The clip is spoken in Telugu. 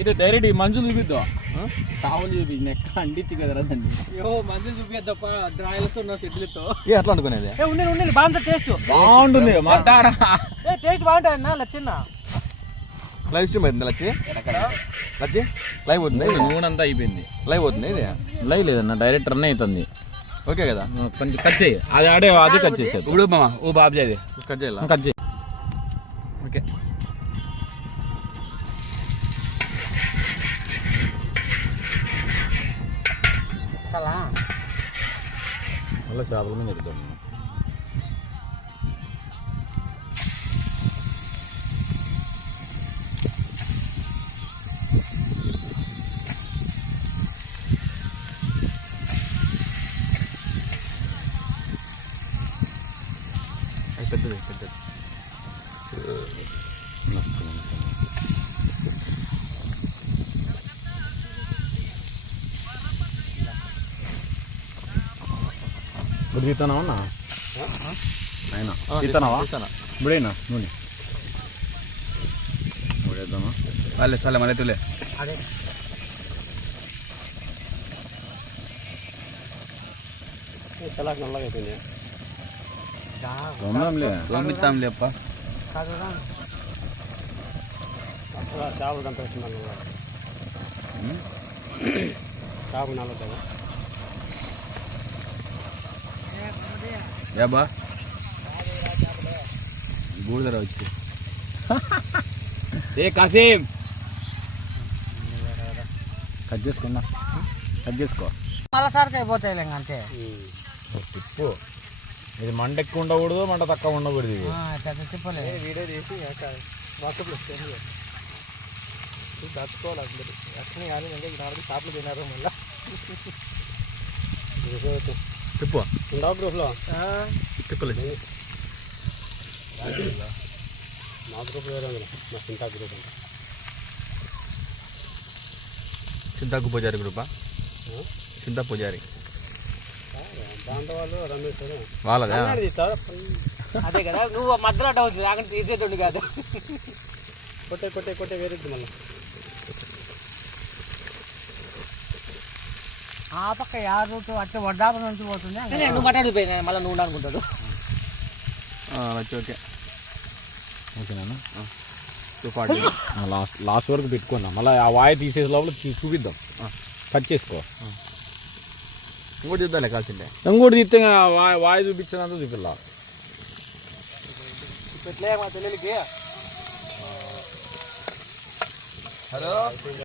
ఇది డైరెక్ట్ ఈ మంజు చూపిద్దాం. సావులు చూపి నెక్క అండిచ్చి కదరా దాన్ని. మంచి చూపిద్దాం డ్రాయలతో షెడ్లతో. అట్లా అనుకునేది ఉండి బాగుంటుంది టేస్ట్. బాగుంటుంది మాట్లాడ టేస్ట్ బాగుంటుంది అన్న లచ్చిన్న. లైవ్ స్ట్రీమ్ అవుతుంది లచ్చి లచ్చి లైవ్ అవుతుంది. నూనె అంతా అయిపోయింది. లైవ్ అవుతుంది ఇది లైవ్ లేదన్న డైరెక్ట్ రన్ అవుతుంది. ఓకే కదా కొంచెం కట్ చేయి. అది ఆడే అది కట్ చేసేది. ఇప్పుడు మామ ఓ బాబు అది కట్ చేయాలి. కట్ చేయి. ఓకే మళ్ళీ చేపల మీద ఎడుతాం. పెద్దది పెద్దది ఇప్పుడు తీస్తున్నావా అయినా తీస్తున్నావా ఇప్పుడైనా నూనె వేద్దామా వాళ్ళే చాలే మళ్ళీ తులే చాలా నల్లగా అయిపోయింది. పంపిస్తాంలే అప్ప చేపలు కనిపిస్తున్నాను. చేపలు నల్లగా ఏబా బూడిదరా వచ్చి ఏ కాసేం కట్ చేసుకున్నా కట్ చేసుకో. మళ్ళీసారికి అయిపోతాయి అంతే. తిప్పు. ఇది మంట ఎక్కువ ఉండకూడదు, మంట తక్కువ ఉండకూడదు. ఇది తిప్పలేదు. వీడియో తీసి వాట్సాప్లో దాచుకోవాలి. అందరూ అట్లనే కానీ అంటే నాలుగు షాపులు తిన్నారు మళ్ళీ. తిప్పు ఉండవు గ్రూప్లో తిప్పలేదు. మా గ్రూప్ వేరే ఉంది. మా చింతా గ్రూప్ అంట. చింతాకు పూజారి గ్రూపా? చింతా పూజారి దాంట్లో వాళ్ళు రమేష్ వాళ్ళదా? అదే కదా నువ్వు మధ్యలో అవ్వచ్చు. రాకుండా తీసేటోడు కాదు. కొట్టే కొట్టే కొట్టే వేరే మళ్ళీ ఆ పక్క యారు అట్లా వడ్డాప నుంచి పోతుంది. నువ్వు మాట్లాడిపోయినా మళ్ళీ నువ్వు అనుకుంటాడు. ఓకే ఓకేనా? లాస్ట్ వరకు పెట్టుకున్నా. మళ్ళీ ఆ వాయి తీసేసి లోపల చూపిద్దాం. కట్ చేసుకో. ఇంకోటి చూద్దాంలే కాల్సిందే. ఇంకోటి తీస్తే వాయి చూపించినంత చూపిల్లా. పెట్టలే మా చెల్లెలకి. హలో